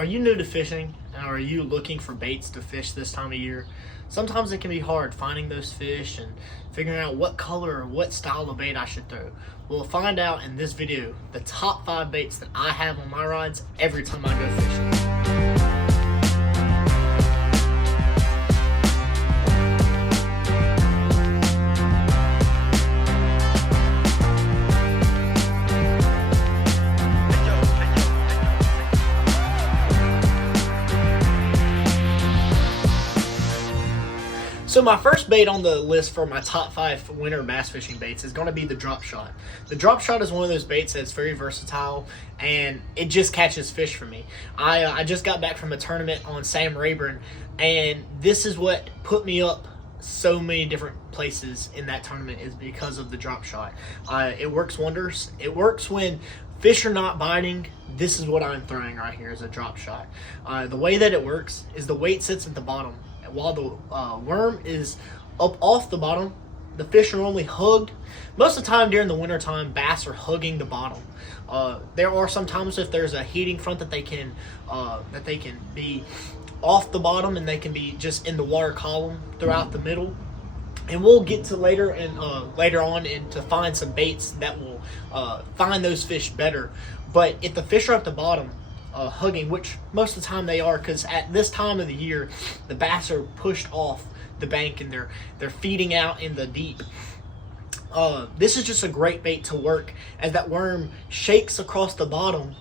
Are you new to fishing, and are you looking for baits to fish this time of year? Sometimes it can be hard finding those fish and figuring out what color or what style of bait I should throw. We'll find out in this video the top 5 baits that I have on my rods every time I go fishing. So my first bait on the list for my top 5 winter bass fishing baits is going to be the Dropshot. The Dropshot is one of those baits that's very versatile, and it just catches fish for me. I just got back from a tournament on Sam Rayburn, and this is what put me up so many different places in that tournament, is because of the Dropshot. It works wonders. It works when fish are not biting. This is what I'm throwing right here is a Dropshot. The way that it works is the weight sits at the bottom. While the worm is up off the bottom, the fish are normally hugged. Most of the time during the winter time, bass are hugging the bottom. There are some times if there's a heating front that they can be off the bottom, and they can be just in the water column throughout the middle. And we'll get to later on to find some baits that will find those fish better. But if the fish are at the bottom, hugging, which most of the time they are, because at this time of the year the bass are pushed off the bank and they're feeding out in the deep. This is just a great bait to work. As that worm shakes across the bottom,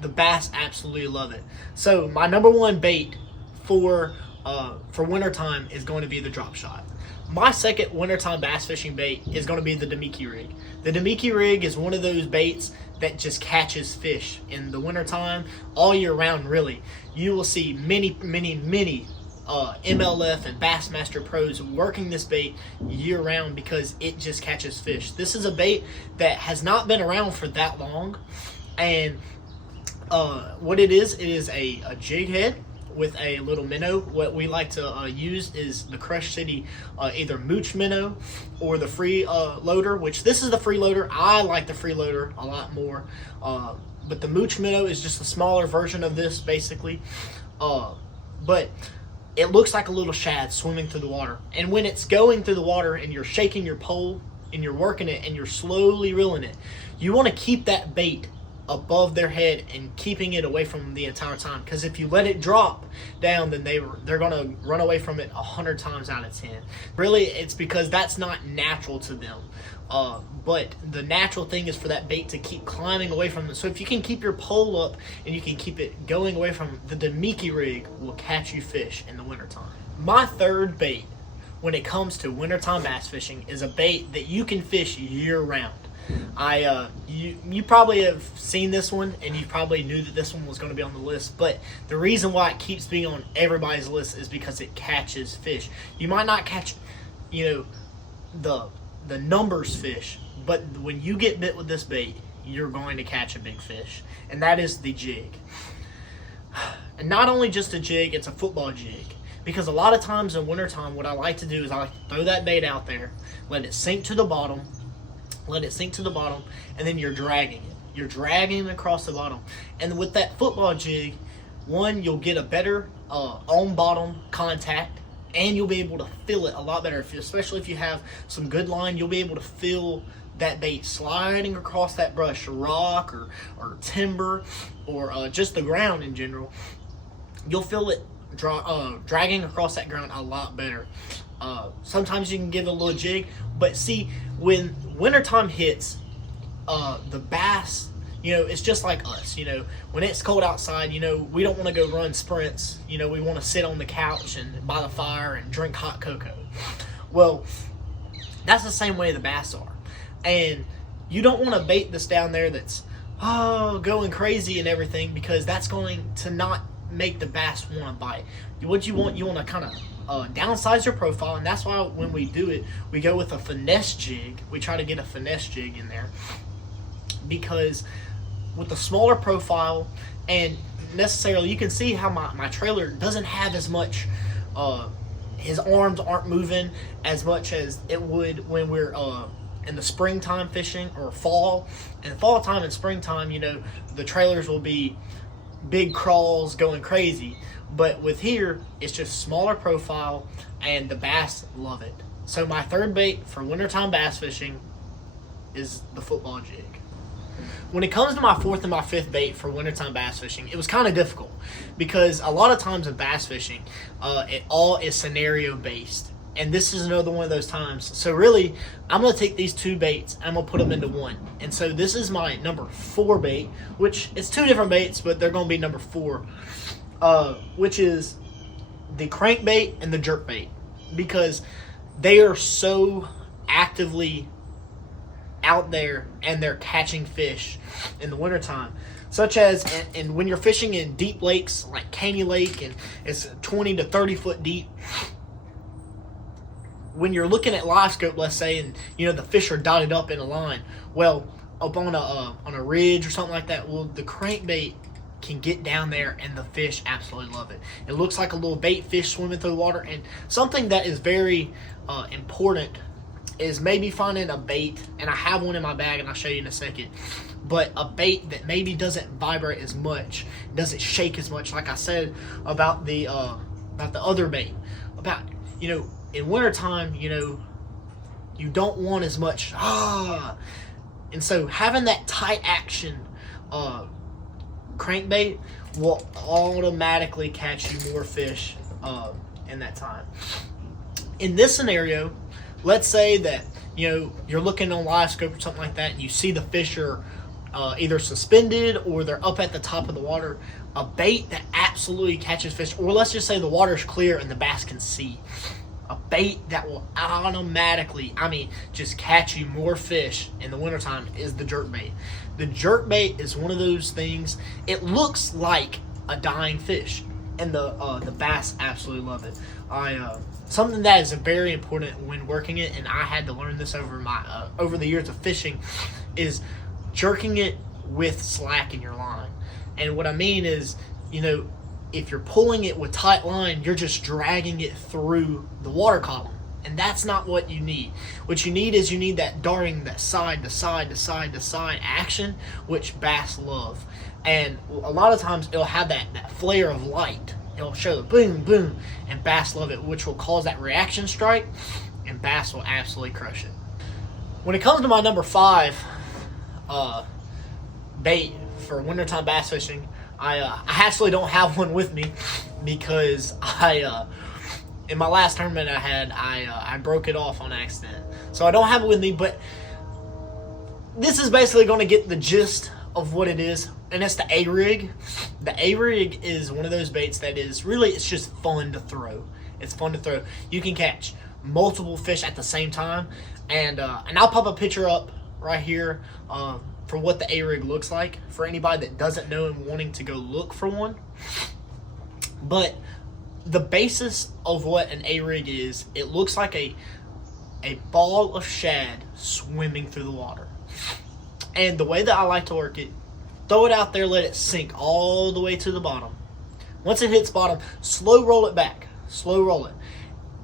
the bass absolutely love it. So my number 1 bait for wintertime is going to be the Dropshot. My second wintertime bass fishing bait is going to be the Demi Rig. The Demi Rig is one of those baits that just catches fish in the wintertime, all year round really. You will see many MLF and Bassmaster pros working this bait year round because it just catches fish. This is a bait that has not been around for that long, and what it is a jig head with a little minnow. What we like to use is the Crush City either Mooch minnow or the free loader, which this is the free loader. I like the free loader a lot more, but the Mooch minnow is just a smaller version of this basically, but it looks like a little shad swimming through the water. And when it's going through the water and you're shaking your pole and you're working it and you're slowly reeling it, you want to keep that bait above their head and keeping it away from them the entire time, because if you let it drop down, then they're going to run away from it 100 times out of 10. Really, it's because that's not natural to them, but the natural thing is for that bait to keep climbing away from them. So if you can keep your pole up and you can keep it going away from the Demi Rig, will catch you fish in the wintertime. My third bait when it comes to wintertime bass fishing is a bait that you can fish year round. You probably have seen this one, and you probably knew that this one was going to be on the list, but the reason why it keeps being on everybody's list is because it catches fish. You might not catch, the numbers fish, but when you get bit with this bait, you're going to catch a big fish, and that is the jig. And not only just a jig, it's a football jig. Because a lot of times in wintertime, what I like to do is I like to throw that bait out there, let it sink to the bottom, and then you're dragging it. You're dragging it across the bottom. And with that football jig, one, you'll get a better on-bottom contact, and you'll be able to feel it a lot better. Especially if you have some good line, you'll be able to feel that bait sliding across that brush, rock or timber, or just the ground in general. You'll feel it dragging across that ground a lot better. Sometimes you can give it a little jig, but see, when wintertime hits, the bass, it's just like us. When it's cold outside, we don't want to go run sprints. We want to sit on the couch and by the fire and drink hot cocoa. Well, that's the same way the bass are. And you don't want to bait this down there that's going crazy and everything, because that's going to not make the bass want to bite. You want to kind of downsize your profile, and that's why when we do it, we go with a finesse jig. We try to get a finesse jig in there, because with the smaller profile, and necessarily you can see how my trailer doesn't have as much, his arms aren't moving as much as it would when we're in the springtime fishing or fall. In fall time and springtime, the trailers will be big crawls going crazy. But with here, it's just smaller profile, and the bass love it. So my third bait for wintertime bass fishing is the football jig. When it comes to my fourth and my fifth bait for wintertime bass fishing, it was kind of difficult because a lot of times in bass fishing, it all is scenario based. And this is another one of those times. So really, I'm going to take these two baits and I'm going to put them into one. And so this is my number 4 bait, which is 2 different baits, but they're going to be number 4, which is the crankbait and the jerk bait, because they are so actively out there and they're catching fish in the wintertime. Such as, and when you're fishing in deep lakes like Caney Lake and it's 20 to 30 foot deep, when you're looking at live scope, let's say, and the fish are dotted up in a line, well, up on a ridge or something like that, well, the crankbait can get down there and the fish absolutely love it. It looks like a little bait fish swimming through the water. And something that is very important is maybe finding a bait, and I have one in my bag and I'll show you in a second, but a bait that maybe doesn't vibrate as much, doesn't shake as much, like I said about the other bait, about in wintertime, you don't want as much and so having that tight action crankbait will automatically catch you more fish in that time. In this scenario, let's say that you're looking on live scope or something like that, and you see the fish are either suspended or they're up at the top of the water. A bait that absolutely catches fish, or let's just say the water's clear and the bass can see. A bait that will automatically, just catch you more fish in the wintertime is the jerk bait. The jerk bait is one of those things, it looks like a dying fish, and the bass absolutely love it. Something that is very important when working it, and I had to learn this over the years of fishing, is jerking it with slack in your line. And what I mean is, if you're pulling it with tight line, you're just dragging it through the water column. And that's not what you need. What you need is that darting, that side to side to side to side action, which bass love. And a lot of times it'll have that flare of light. It'll show the boom, boom, and bass love it, which will cause that reaction strike, and bass will absolutely crush it. When it comes to my number 5 bait for wintertime bass fishing, I actually don't have one with me because in my last tournament I had, I broke it off on accident. So I don't have it with me, but this is basically going to get the gist of what it is, and it's the Agi Rig. The Agi Rig is one of those baits that is really, it's just fun to throw. It's fun to throw. You can catch multiple fish at the same time, and I'll pop a picture up right here for what the Agi Rig looks like for anybody that doesn't know and wanting to go look for one. But the basis of what an Agi Rig is, it looks like a ball of shad swimming through the water. And the way that I like to work it, throw it out there, let it sink all the way to the bottom. Once it hits bottom, slow roll it back. Slow roll it.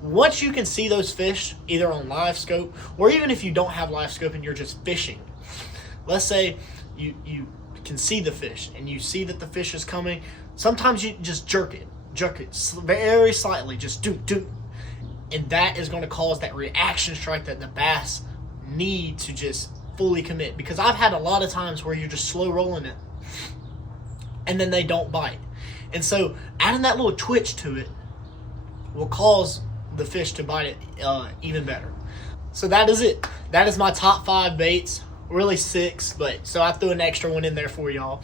Once you can see those fish, either on live scope, or even if you don't have live scope and you're just fishing, let's say you can see the fish and you see that the fish is coming, sometimes you just jerk it very slightly, just do, and that is going to cause that reaction strike that the bass need to just fully commit. Because I've had a lot of times where you're just slow rolling it and then they don't bite, and so adding that little twitch to it will cause the fish to bite it even better. So that is it. That is my top 5 baits. Really 6, but so I threw an extra one in there for y'all.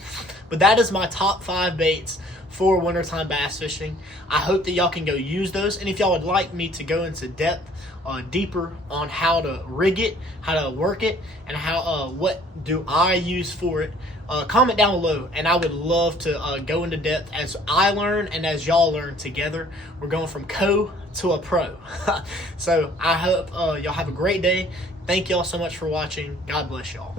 But that is my top 5 baits for wintertime bass fishing. I hope that y'all can go use those, and if y'all would like me to go into depth deeper on how to rig it, how to work it, and how what do I use for it, comment down below, and I would love to go into depth as I learn and as y'all learn together. We're going from co to a pro. So I hope y'all have a great day. Thank y'all so much for watching. God bless y'all.